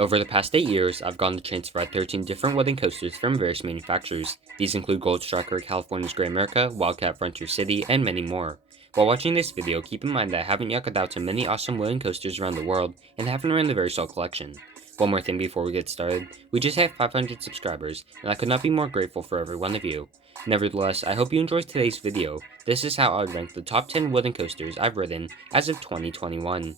Over the past 8 years, I've gotten the chance to ride 13 different wooden coasters from various manufacturers. These include Gold Striker, California's Great America, Wildcat, Frontier City, and many more. While watching this video, keep in mind that I haven't yet got out to many awesome wooden coasters around the world, and haven't ridden the very small collection. One more thing before we get started, we just hit 500 subscribers, and I could not be more grateful for every one of you. Nevertheless, I hope you enjoyed today's video. This is how I would rank the top 10 wooden coasters I've ridden as of 2021.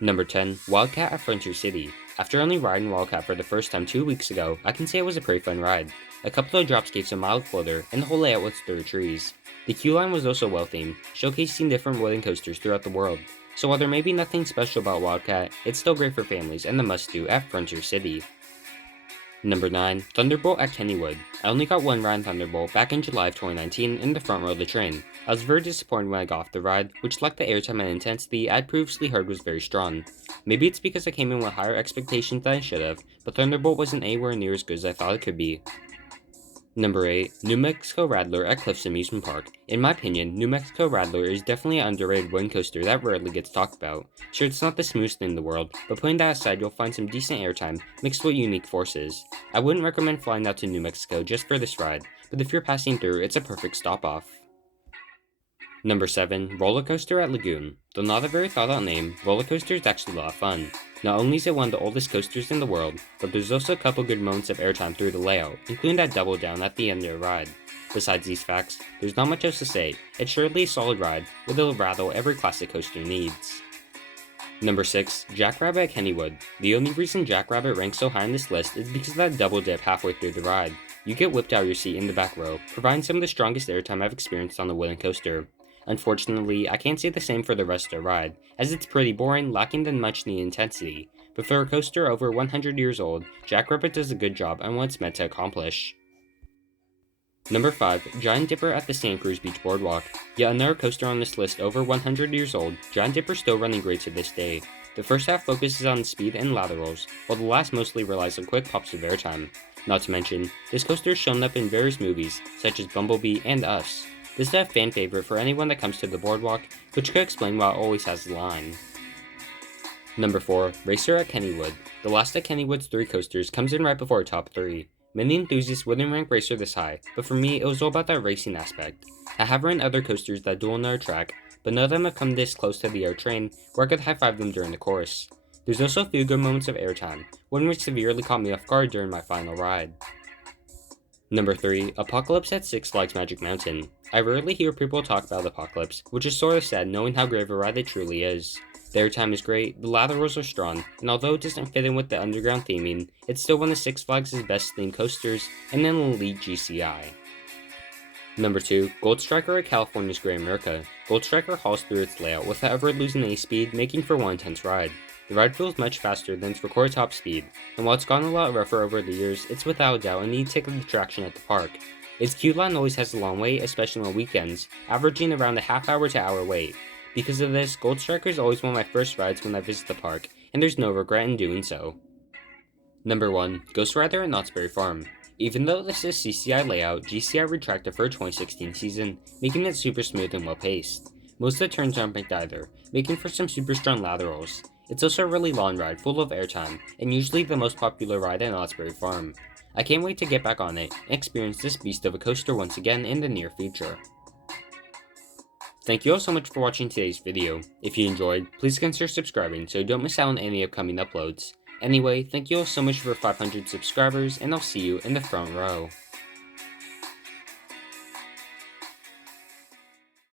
Number 10, Wildcat at Frontier City. After only riding Wildcat for the first time 2 weeks ago, I can say it was a pretty fun ride. A couple of drops gave some mild flutter, and the whole layout was through trees. The queue line was also well themed, showcasing different wooden coasters throughout the world. So while there may be nothing special about Wildcat, it's still great for families and the must-do at Frontier City. Number 9, Thunderbolt at Kennywood. I only got one ride in Thunderbolt back in July of 2019 in the front row of the train. I was very disappointed when I got off the ride, which lacked the airtime and intensity I'd previously heard was very strong. Maybe it's because I came in with higher expectations than I should have, but Thunderbolt wasn't anywhere near as good as I thought it could be. Number 8, New Mexico Rattler at Cliffs Amusement Park. In my opinion, New Mexico Rattler is definitely an underrated wooden coaster that rarely gets talked about. Sure, it's not the smoothest thing in the world, but putting that aside, you'll find some decent airtime mixed with unique forces. I wouldn't recommend flying out to New Mexico just for this ride, but if you're passing through, it's a perfect stop-off. Number 7, Roller Coaster at Lagoon. Though not a very thought-out name, Roller Coaster is actually a lot of fun. Not only is it one of the oldest coasters in the world, but there's also a couple good moments of airtime through the layout, including that double down at the end of the ride. Besides these facts, there's not much else to say. It's surely a solid ride, with a rattle every classic coaster needs. Number 6, Jackrabbit at Kennywood. The only reason Jackrabbit ranks so high on this list is because of that double dip halfway through the ride. You get whipped out of your seat in the back row, providing some of the strongest airtime I've experienced on a wooden coaster. Unfortunately, I can't say the same for the rest of the ride, as it's pretty boring, lacking the much needed intensity, but for a coaster over 100 years old, Jackrabbit does a good job on what it's meant to accomplish. Number 5, Giant Dipper at the Santa Cruz Beach Boardwalk. Yet another coaster on this list over 100 years old, Giant Dipper's still running great to this day. The first half focuses on speed and laterals, while the last mostly relies on quick pops of airtime. Not to mention, this coaster has shown up in various movies, such as Bumblebee and Us. This is a fan favorite for anyone that comes to the boardwalk, which could explain why it always has the line. Number 4, Racer at Kennywood. The last of Kennywood's 3 coasters comes in right before top 3. Many enthusiasts wouldn't rank Racer this high, but for me it was all about that racing aspect. I have ridden other coasters that duel another track, but none of them have come this close to the air train where I could high-five them during the course. There's also a few good moments of airtime, one which severely caught me off guard during my final ride. Number 3, Apocalypse at Six Flags Magic Mountain. I rarely hear people talk about Apocalypse, which is sort of sad knowing how great of a ride it truly is. The airtime is great, the laterals are strong, and although it doesn't fit in with the underground theming, it's still one of Six Flags' best themed coasters, and an elite GCI. Number 2, Gold Striker at California's Great America. Gold Striker hauls through its layout without ever losing any speed, making for one intense ride. The ride feels much faster than its recorded top speed, and while it's gotten a lot rougher over the years, it's without a doubt a neat ticket attraction at the park. Its queue line always has a long wait, especially on weekends, averaging around a half-hour to hour wait. Because of this, Gold Striker is always one of my first rides when I visit the park, and there's no regret in doing so. Number 1, Ghost Rider at Knott's Berry Farm. Even though this is CCI layout, GCI retracted for a 2016 season, making it super smooth and well paced. Most of the turns aren't banked either, making for some super strong laterals. It's also a really long ride full of airtime, and usually the most popular ride at Knott's Berry Farm. I can't wait to get back on it and experience this beast of a coaster once again in the near future. Thank you all so much for watching today's video. If you enjoyed, please consider subscribing so you don't miss out on any upcoming uploads. Anyway, thank you all so much for 500 subscribers, and I'll see you in the front row.